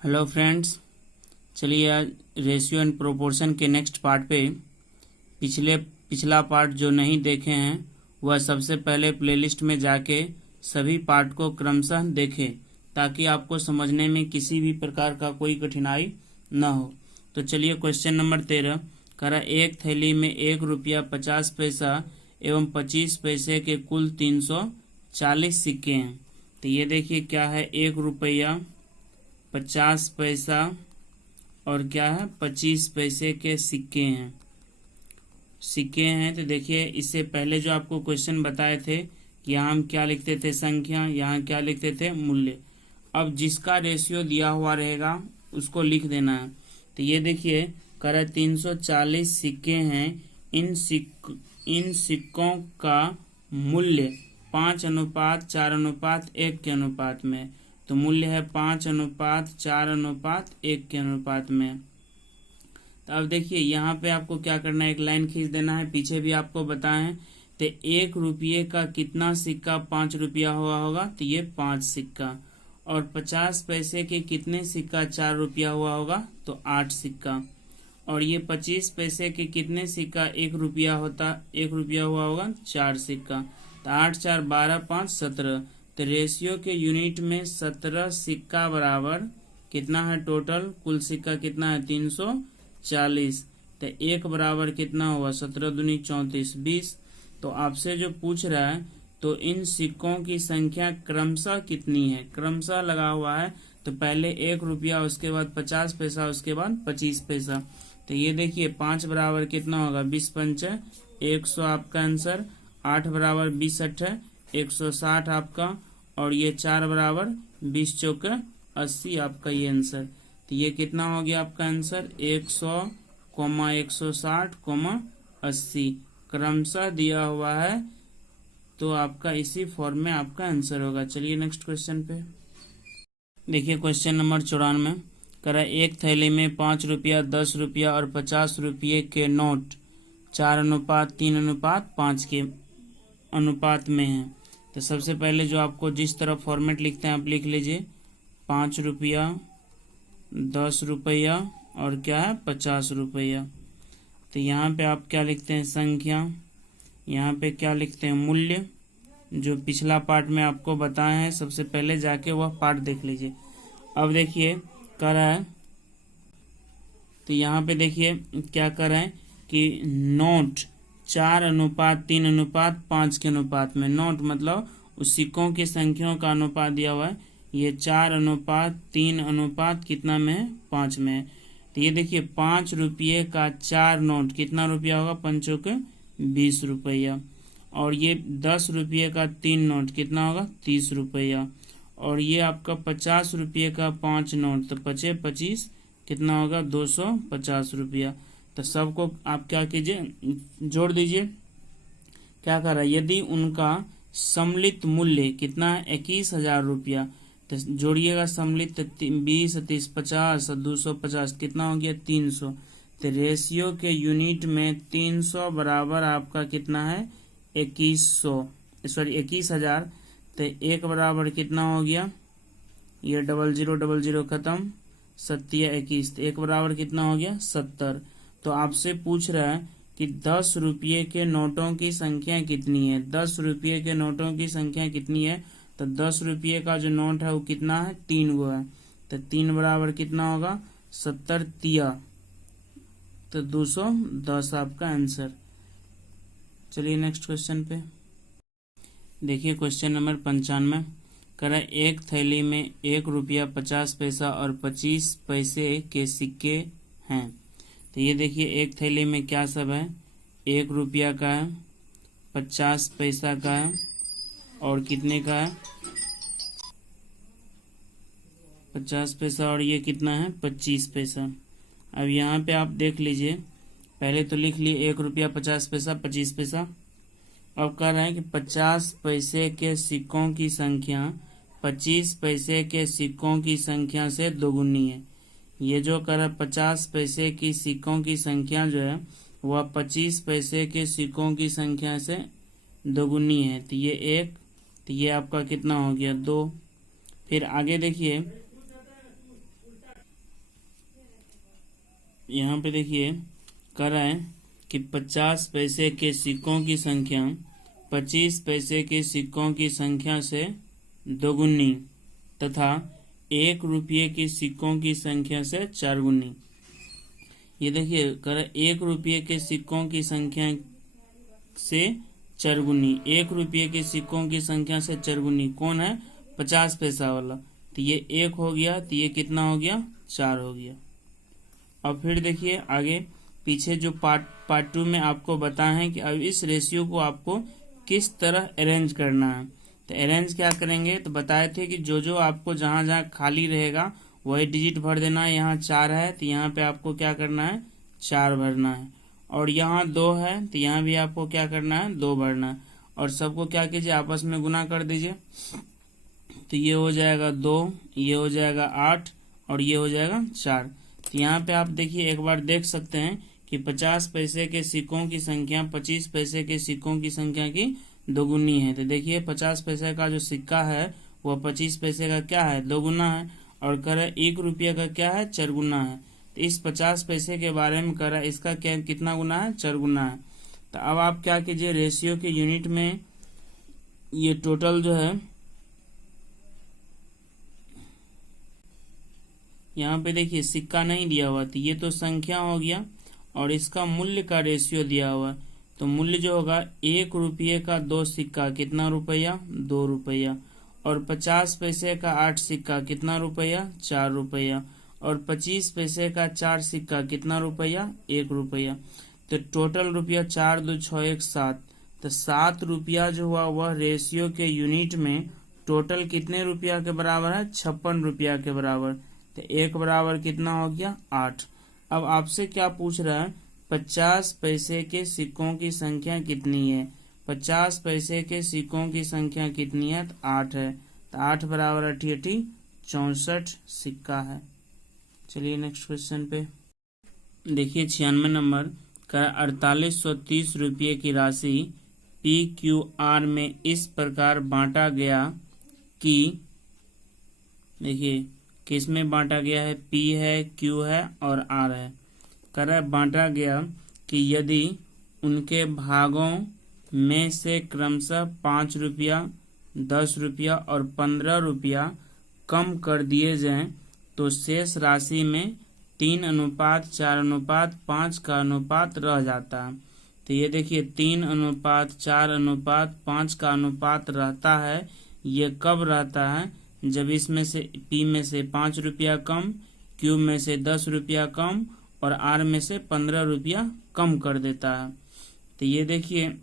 Hello friends, चलिए आज ratio and proportion के नेक्स्ट पार्ट पे पिछला पार्ट जो नहीं देखे हैं वह सबसे पहले प्लेलिस्ट में जाके सभी पार्ट को क्रमशः देखें ताकि आपको समझने में किसी भी प्रकार का कोई कठिनाई न हो। तो चलिए क्वेश्चन नंबर 13 करा, एक थैली में 1 रुपया 50 पैसा एवं 25 पैसे के कुल 340 सिक्के हैं। तो ये देखिए क्या है, 1 रुपया 50 पैसा और क्या है 25 पैसे के सिक्के हैं। तो देखिए इससे पहले जो आपको क्वेश्चन बताए थे कि यहाँ हम क्या लिखते थे, संख्या, यहाँ क्या लिखते थे, मूल्य। अब जिसका रेशियो दिया हुआ रहेगा उसको लिख देना है। तो ये देखिए करा 340 सिक्के हैं। इन सिक्कों का मूल्य 5:4:1 के अनुपात में। तो मूल्य है 5:4:1 के अनुपात में। तो अब देखिए यहाँ पे आपको क्या करना है, एक लाइन खींच देना है। पीछे भी आपको बताएं तो 1 रुपये का कितना सिक्का 5 रुपया हुआ होगा, तो ये 5 सिक्का। और 50 पैसे के कितने सिक्का 4 रुपया हुआ होगा, तो 8 सिक्का। और ये 25 पैसे के कितने सिक्का 1 रुपया हुआ होगा, 4 सिक्का। तो 8 4 12 5 17। तो रेशियो के यूनिट में 17 सिक्का बराबर कितना है, टोटल कुल सिक्का कितना है 340। तो 1 बराबर कितना हुआ, 17 दूनी 34 20। तो आपसे जो पूछ रहा है तो इन सिक्कों की संख्या क्रमशः कितनी है, क्रमशः लगा हुआ है। तो पहले 1 रुपया, उसके बाद 50 पैसा, उसके बाद 25 पैसा। तो ये देखिए 5 बराबर कितना होगा, 20 पंचे 100 आपका आंसर। 8 बराबर 20 अट्ठे 160 आपका। और ये 4 बराबर 20 चौके 80 आपका ये आंसर। तो ये कितना हो गया आपका आंसर, 100, 160, 80 क्रमशः दिया हुआ है। तो आपका इसी फॉर्म में आपका आंसर होगा। चलिए नेक्स्ट क्वेश्चन पे देखिए, क्वेश्चन नंबर 94 करा, एक थैली में 5 रुपया 10 रुपया और 50 रुपये के नोट 4:3:5 के अनुपात में है। तो सबसे पहले जो आपको जिस तरह फॉर्मेट लिखते हैं आप लिख लीजिए, 5 रुपया 10 रुपया और क्या है 50 रुपया। तो यहाँ पे आप क्या लिखते हैं, संख्या, यहाँ पे क्या लिखते हैं, मूल्य। जो पिछला पार्ट में आपको बताए हैं सबसे पहले जाके वह पार्ट देख लीजिए। अब देखिए कर रहा है, तो यहाँ पे देखिए क्या कर रहे हैं कि नोट 4:3:5 के अनुपात में। नोट मतलब उस सिक्कों की संख्याओं का अनुपात दिया हुआ है। ये 4:3 कितना में है, 5 में है। तो ये देखिए 5 रुपये का 4 नोट कितना रुपया होगा, 5 के 20 रुपया। और ये 10 रुपये का 3 नोट कितना होगा, 30 रुपया। और ये आपका 50 रुपये का 5 नोट, तो 5 25 कितना होगा, 250 रुपया। तो सबको आप क्या कीजिए, जोड़ दीजिए। क्या कर रहा है, यदि उनका सम्मिलित मूल्य कितना है, 21,000 रुपया। तो जोड़िएगा सम्मिलित, 20 30 50 250 कितना हो गया, 300। तो रेशियो के यूनिट में 300 बराबर आपका कितना है, 21,000। तो 1 बराबर कितना हो गया, ये 0000 खत्म, 7 21। तो 1 बराबर कितना हो गया, 70। तो आपसे पूछ रहा है कि 10 रुपये के नोटों की संख्या कितनी है, 10 रुपये के नोटों की संख्या कितनी है। तो 10 रुपये का जो नोट है वो कितना है, 3 गो है। तो 3 बराबर कितना होगा, 70 तिया, तो 210 आपका आंसर। चलिए नेक्स्ट क्वेश्चन पे देखिए, क्वेश्चन नंबर 95 करा, एक थैली में 1 रुपया 50 पैसा और 25 पैसे के सिक्के हैं। तो ये देखिए एक थैली में क्या सब है, 1 रुपया का है, 50 पैसा का है और कितने का है, 50 पैसा और ये कितना है, 25 पैसा। अब यहाँ पे आप देख लीजिए, पहले तो लिख लिए 1 रुपया 50 पैसा 25 पैसा। अब कह रहे हैं कि 50 पैसे के सिक्कों की संख्या 25 पैसे के सिक्कों की संख्या से दोगुनी है। ये जो कर रहा है 50 पैसे की सिक्कों की संख्या जो है वह 25 पैसे के सिक्कों की संख्या से दोगुनी है। तो ये 1, तो ये आपका कितना हो गया, 2। फिर आगे देखिए यहाँ पे देखिए कर रहा है कि 50 पैसे के सिक्कों की संख्या 25 पैसे के सिक्कों की संख्या से दोगुनी तथा 1 रुपये के सिक्कों की संख्या से 4 गुनी। ये देखिए कर 1 रुपये के सिक्कों की संख्या से 4 गुनी, 1 रुपये के सिक्कों की संख्या से 4 गुनी कौन है? 50 पैसा वाला। तो ये 1 हो गया, तो ये कितना हो गया? 4 हो गया। अब फिर देखिए आगे पीछे जो पार्ट 2 में आपको बताया है कि अब इस रेशियो को आपको किस तरह अरेंज करना है। तो अरेंज क्या करेंगे, तो बताए थे कि जो आपको जहाँ जहाँ खाली रहेगा वही डिजिट भर देना है। यहाँ 4 है तो यहाँ पे आपको क्या करना है? 4 भरना है। और यहाँ 2 है तो यहाँ भी आपको क्या करना है? 2 भरना है। और सबको क्या कीजिए? आपस में गुना कर दीजिए। तो ये हो जाएगा 2, ये हो जाएगा 8 और ये हो जाएगा 4। तो यहाँ पे आप देखिए एक बार देख सकते हैं कि 50 पैसे के सिक्कों की संख्या 25 पैसे के सिक्कों की संख्या की दोगुनी है। तो देखिए 50 पैसे का जो सिक्का है वह 25 पैसे का क्या है? दोगुना है। और कह रहा है 1 रुपये का क्या है? 4 गुना है। तो इस 50 पैसे के बारे में कह रहा है इसका क्या कितना गुना है? 4 गुना है। तो अब आप क्या कीजिए, रेशियो के यूनिट में ये टोटल जो है यहाँ पे देखिए सिक्का नहीं दिया हुआ, तो ये तो संख्या हो गया और इसका मूल्य का रेशियो दिया हुआ। तो मूल्य जो होगा 1 रुपये का 2 सिक्का कितना रुपया? 2 रुपया। और 50 पैसे का 8 सिक्का कितना रुपया? 4 रुपया। और 25 पैसे का 4 सिक्का कितना रुपया? 1 रुपया। तो टोटल रुपया 4 2 6 1 7। तो 7 रुपया जो हुआ वह रेशियो के यूनिट में टोटल कितने रुपया के बराबर है? 56 रुपया के बराबर। तो 1 बराबर कितना हो गया? 8। अब आपसे क्या पूछ रहा है? 50 पैसे के सिक्कों की संख्या कितनी है? 50 पैसे के सिक्कों की संख्या कितनी है? तो 8 है। तो 8 बराबर 8 64 सिक्का है। चलिए नेक्स्ट क्वेश्चन पे देखिए 96 नंबर का 4830 रुपये की राशि PQR में इस प्रकार बांटा गया कि देखिए किस में बांटा गया है? P है, Q है और R है। कर बांटा गया कि यदि उनके भागों में से क्रमशः 5 रुपया, 10 रुपया और 15 रुपया कम कर दिए जाएं तो शेष राशि में 3:4:5 का अनुपात रह जाता है। तो ये देखिए 3:4:5 का अनुपात रहता है। ये कब रहता है? जब इसमें से P में से 5 रुपया कम, Q में से 10 रुपया कम और R में से 15 रुपया कम कर देता है। तो ये देखिए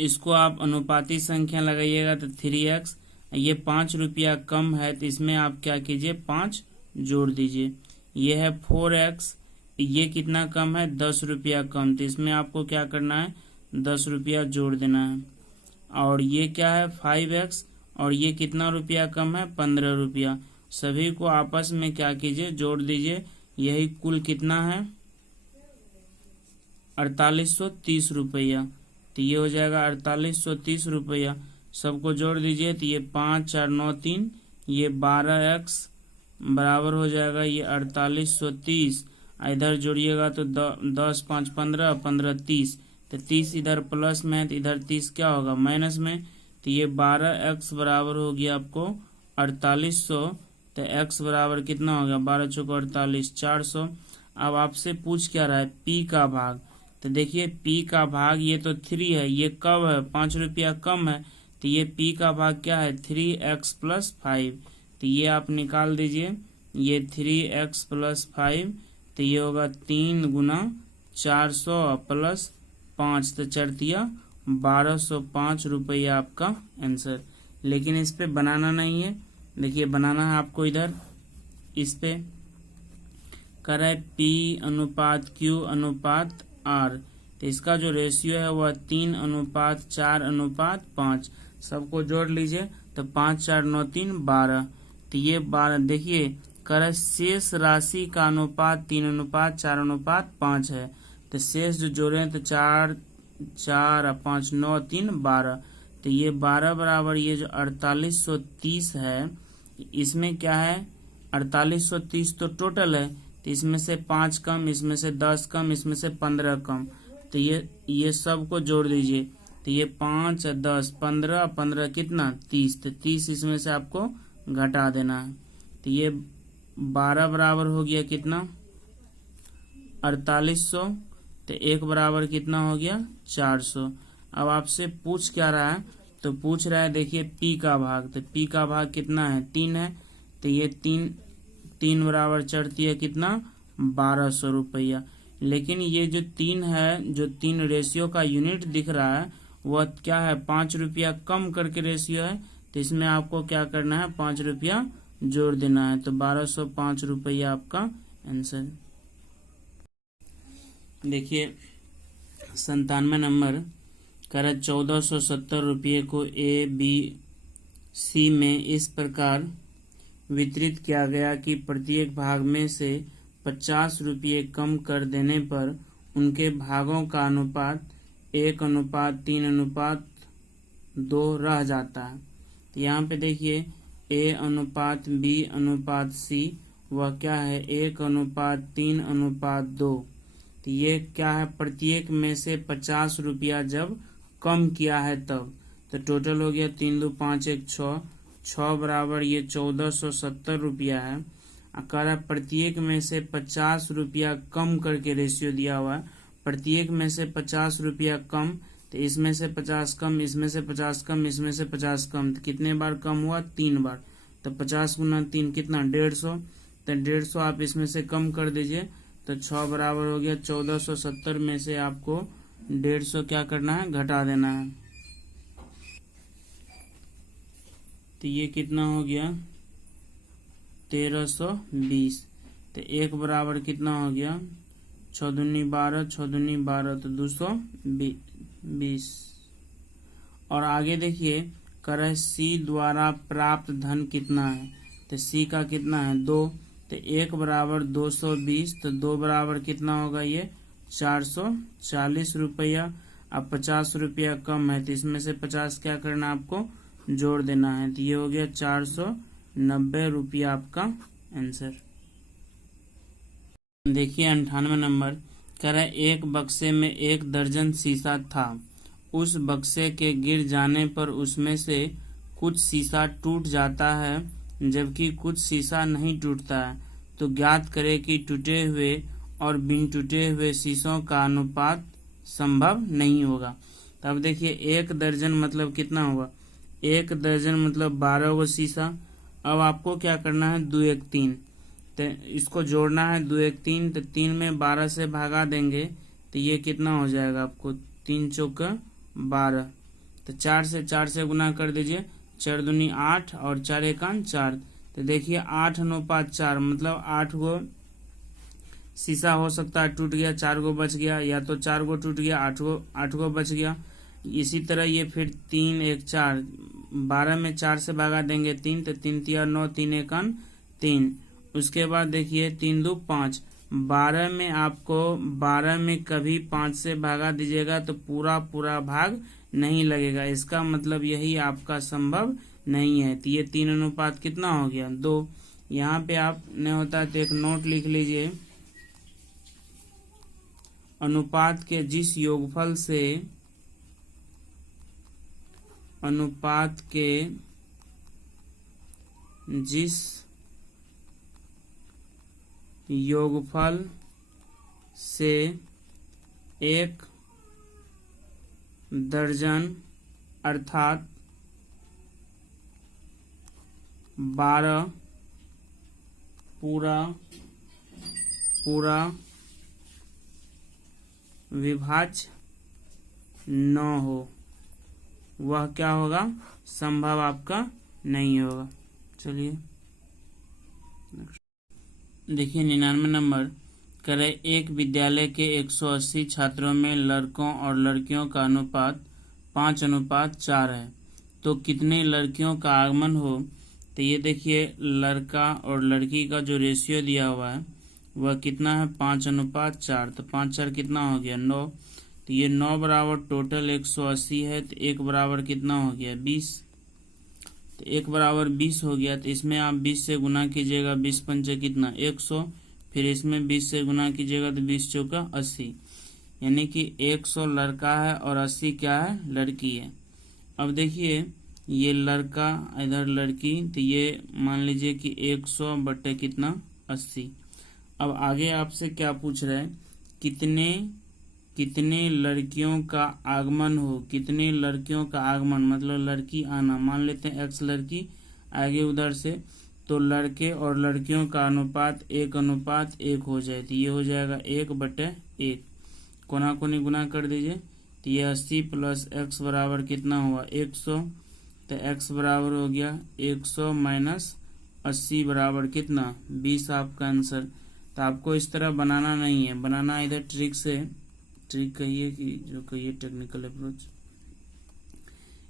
इसको आप अनुपाती संख्या लगाइएगा तो 3x। ये 5 रुपया कम है तो इसमें आप क्या कीजिए? 5 जोड़ दीजिए। ये है 4x, ये कितना कम है? 10 रुपया कम, तो इसमें आपको क्या करना है? 10 रुपया जोड़ देना है। और ये क्या है? 5x और ये कितना रुपया कम है? 15 रुपया। सभी को आपस में क्या कीजिए? जोड़ दीजिए। यही कुल कितना है? 4830 रुपया। तो ये हो जाएगा 4830 रुपया। सबको जोड़ दीजिए तो ये 5 4 9 3, ये 12x बराबर हो जाएगा ये 4830। इधर जोड़िएगा तो 10 5 15, 15 30। तो 30 इधर प्लस में है तो इधर 30 क्या होगा? माइनस में। तो ये 12x बराबर हो गया आपको 4800। तो x बराबर कितना हो गया? 12 चौको 48, 400। अब आपसे पूछ क्या रहा है? P का भाग। तो देखिए P का भाग ये तो 3 है, ये कब है? 5 रुपया कम है। तो ये P का भाग क्या है? 3x + 5। तो ये आप निकाल दीजिए। ये 3x + 5 तो ये होगा 3 × 400 + 5 तो 4 × 1205 रुपया आपका आंसर। लेकिन इस पे बनाना नहीं है, देखिए बनाना है आपको इधर। इस पे कर है P/Q/R। तो इसका जो रेशियो है वह 3:4:5। सबको जोड़ लीजिए तो 5 4 9 3 12। तो ये 12 देखिए कर शेष राशि का अनुपात 3:4:5 है। तो शेष जो जोड़े हैं तो 4 4 5 9 3 12। तो ये 12 बराबर ये जो 4830 है, इसमें क्या है? 4830 तो टोटल है, तो इसमें से 5 कम, इसमें से 10 कम, इसमें से 15 कम, तो ये सब को जोड़ दीजिए। तो ये 5 10 15, 15 कितना 30, तो 30 इसमें से आपको घटा देना है। तो ये 12 बराबर हो गया कितना 4800, तो 1 बराबर कितना हो गया 400। अब आपसे पूछ क्या रहा है, तो पूछ रहा है देखिए पी का भाग, तो पी का भाग कितना है 3 है, तो ये 3 बराबर चढ़ती है कितना 1200 रुपया। लेकिन ये जो 3 है, जो 3 रेशियो का यूनिट दिख रहा है वह क्या है 5 रुपया कम करके रेशियो है, तो इसमें आपको क्या करना है 5 रुपया जोड़ देना है। तो 1205 रुपया आपका आंसर। देखिए 97 नंबर कह रहा 1470 रुपये को ए बी सी में इस प्रकार वितरित किया गया कि प्रत्येक भाग में से 50 रुपये कम कर देने पर उनके भागों का अनुपात 1:3:2 रह जाता है। तो यहाँ पे देखिए ए अनुपात बी अनुपात सी वह क्या है 1:3:2। तो ये क्या है प्रत्येक में से 50 रुपया जब कम किया है तब, तो टोटल हो गया 3 2 5 1 6 बराबर ये 1470 रुपया है। अगर प्रत्येक में से 50 रुपया कम करके रेशियो दिया हुआ है, प्रत्येक में से 50 रुपया कम, तो इसमें से 50 कम, इसमें से 50 कम, इसमें से 50 कम, तो कितने बार कम हुआ 3 बार, तो 50 गुना 3 कितना 150, तो 150 आप इसमें से कम कर दीजिए, तो 6 बराबर हो गया 1470 में से आपको 150 क्या करना है घटा देना है। तो ये कितना हो गया 1320, तो 1 बराबर कितना हो गया 6 दूनी 12, 6 दूनी 12, तो 220। और आगे देखिए कर सी द्वारा प्राप्त धन कितना है, तो सी का कितना है 2, तो 1 बराबर 220, तो 2 बराबर कितना होगा ये 440 रुपया। अब 50 रुपया कम है, तो इसमें से 50 क्या करना आपको जोड़ देना है, तो ये हो गया 490 रुपया आपका आंसर। देखिए 98 नंबर कह रहा है एक बक्से में 1 दर्जन शीशा था, उस बक्से के गिर जाने पर उसमें से कुछ शीशा टूट जाता है जबकि कुछ शीशा नहीं टूटता है, तो ज्ञात करें कि टूटे हुए और बिन टूटे हुए शीशों का अनुपात संभव नहीं होगा। तो अब देखिए 1 दर्जन मतलब कितना होगा, 1 दर्जन मतलब 12 गो शीशा। अब आपको क्या करना है 2 1 3, तो इसको जोड़ना है 2 1 3, तो 3 में 12 से भागा देंगे तो ये कितना हो जाएगा आपको 3 चौका 12, तो 4 से गुना कर दीजिए, 4 दूनी 8 और 4 एकान 4, तो देखिए 8:4 मतलब 8 गो शीशा हो सकता है टूट गया, 4 गो बच गया, या तो 4 गो टूट गया 8 गो बच गया। इसी तरह ये फिर 3 1 4, 12 में 4 से भागा देंगे 3, तो 3 3 9, 3 एकान 3। उसके बाद देखिए 3 2 5, 12 में आपको 12 में कभी 5 से भागा दीजिएगा तो पूरा भाग नहीं लगेगा, इसका मतलब यही आपका संभव नहीं है। तो ये 3 अनुपात कितना हो गया 2। यहाँ पे आप नहीं होता तो एक नोट लिख लीजिए, अनुपात के जिस योगफल से अनुपात के जिस योगफल से 1 दर्जन अर्थात 12 पूरा विभाज्य न हो वह क्या होगा संभव आपका नहीं होगा। चलिए देखिए 99 नंबर करे एक विद्यालय के 180 छात्रों में लड़कों और लड़कियों का अनुपात 5:4 है, तो कितने लड़कियों का आगमन हो। तो ये देखिए लड़का और लड़की का जो रेशियो दिया हुआ है वह कितना है 5:4, तो 5 4 कितना हो गया 9, तो ये 9 बराबर टोटल 180 है, तो 1 बराबर कितना हो गया 20, तो 1 बराबर 20 हो गया, तो इसमें आप 20 से गुना कीजिएगा, 20 पंचे कितना 100, फिर इसमें 20 से गुना कीजिएगा तो 20 चौका 80, यानी कि 100 लड़का है और 80 क्या है, लड़की है। अब देखिए ये लड़का इधर लड़की, तो ये मान लीजिए कि 100 बटे कितना, 80। अब आगे आपसे क्या पूछ रहा है, कितने लड़कियों का आगमन हो, कितने लड़कियों का आगमन मतलब लड़की आना, मान लेते हैं x लड़की आगे उधर से, तो लड़के और लड़कियों का अनुपात 1:1 हो जाए, तो ये हो जाएगा 1/1, कोना कोनी गुना कर दीजिए, तो ये 80 प्लस x बराबर कितना हुआ, 100, तो x बराबर हो गया 100 माइनस 80 बराबर कितना, 20 आपका आंसर। तो आपको इस तरह बनाना नहीं है, बनाना इधर ट्रिक से, ट्रिक कहिए कि जो कहिए टेक्निकल अप्रोच।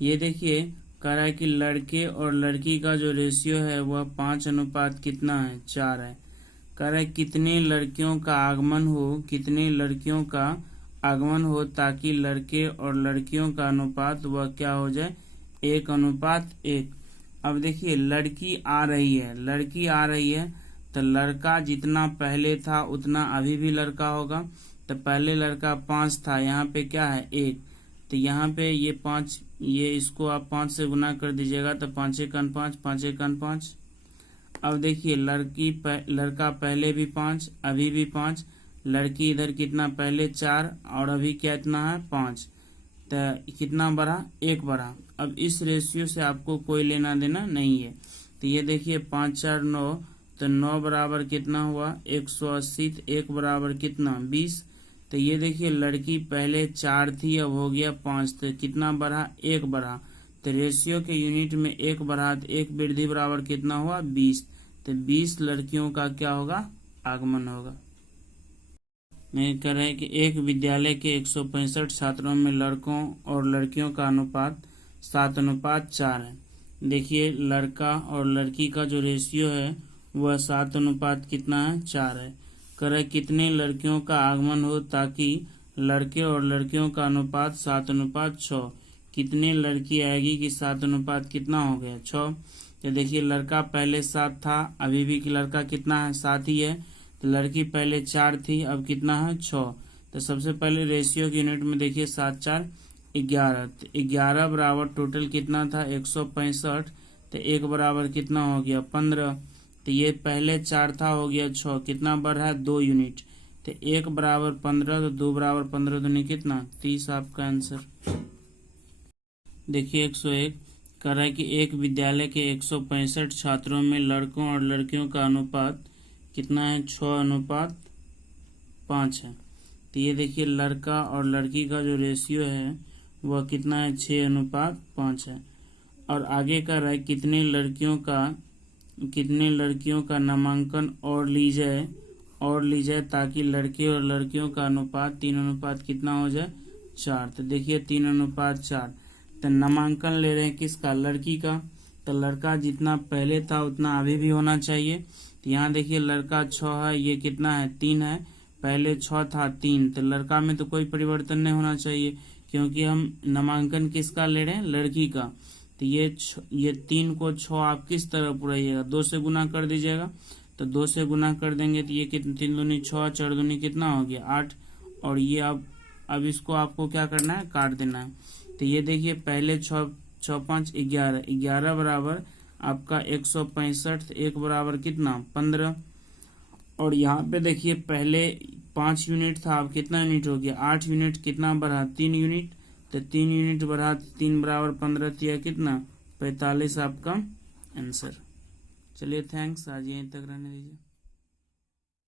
ये देखिए कह रहा है कि लड़के और लड़की का जो रेशियो है वह 5 कितना है, 4 है। कह रहा है कितने लड़कियों का आगमन हो, कितने लड़कियों का आगमन हो ताकि लड़के और लड़कियों का अनुपात वह क्या हो जाए, 1:1। अब देखिए लड़की आ रही है, लड़की आ रही है, तो लड़का जितना पहले था उतना अभी भी लड़का होगा। तो पहले लड़का 5 था, यहाँ पे क्या है 1, तो यहाँ पे ये 5, ये इसको आप 5 से गुना कर दीजिएगा तो 5 एकन 5, 5 एकन 5। अब देखिए लड़का पहले भी 5, अभी भी 5, लड़की इधर कितना पहले 4 और अभी क्या इतना है 5, तो कितना बढ़ा, 1 बढ़ा। अब इस रेशियो से आपको कोई लेना देना नहीं है। तो ये देखिए 5 4 9, तो 9 बराबर कितना हुआ 180, तो 1 बराबर कितना 20। तो ये देखिए लड़की पहले 4 थी, अब हो गया 5, तो कितना बढ़ा, 1 बढ़ा। तो रेशियो के यूनिट में 1 बढ़ा, तो 1 वृद्धि बराबर कितना हुआ 20, तो 20 लड़कियों का क्या होगा, आगमन होगा। मैं कह रहा है कि एक विद्यालय के 165 छात्रों में लड़कों और लड़कियों का अनुपात 7:4 है। देखिए लड़का और लड़की का जो रेशियो है वह 7 कितना है, 4 है। कह रहा है कितने लड़कियों का आगमन हो ताकि लड़के और लड़कियों का अनुपात 7:6, कितने लड़की आएगी कि 7 कितना हो गया 6। तो देखिए लड़का पहले 7 था, अभी भी लड़का कितना है 7 ही है, तो लड़की पहले 4 थी, अब कितना है 6। तो सबसे पहले रेशियो के यूनिट में देखिए 7 4 11, तो 11 बराबर टोटल कितना था 165, तो 1 बराबर कितना हो गया 15, तो ये पहले 4 था हो गया 6, कितना बढ़ा है 2 यूनिट, तो 1 बराबर 15, तो 2 बराबर 15 दूनी कितना 30 आपका आंसर। देखिए 101 कह रहा है कि एक विद्यालय के 165 छात्रों में लड़कों और लड़कियों का अनुपात कितना है, 6:5 है। तो ये देखिए लड़का और लड़की का जो रेशियो है वह कितना है 6:5 है। और आगे कह रहा है कितने लड़कियों का नामांकन और ली जाए ताकि लड़के और लड़कियों का अनुपात 3 कितना हो जाए 4। तो देखिए 3:4, तो नामांकन ले रहे हैं किसका, लड़की का, तो लड़का जितना पहले था उतना अभी भी होना चाहिए। तो यहाँ देखिए लड़का 6 है, ये कितना है 3 है, पहले 6 था 3, तो लड़का में तो कोई परिवर्तन नहीं होना चाहिए क्योंकि हम नामांकन किसका ले रहे हैं, लड़की का। तो ये 3 को 6 आप किस तरह पुराइएगा, 2 से गुना कर दीजिएगा, तो 2 से गुना कर देंगे तो ये कितना 3 दूनी 6, 4 दूनी कितना हो गया 8, और ये अब इसको आपको क्या करना है, काट देना है। तो ये देखिए पहले 6 5 11, 11 बराबर आपका 165, 1 बराबर कितना 15, और यहाँ पे देखिए पहले 5 यूनिट था, अब कितना यूनिट हो गया 8 यूनिट, कितना बढ़ा 3 यूनिट, तो 3 यूनिट बढ़ा 3 बराबर 15, दिया कितना 45 आपका आंसर। चलिए थैंक्स, आज यहीं तक रहने दीजिए।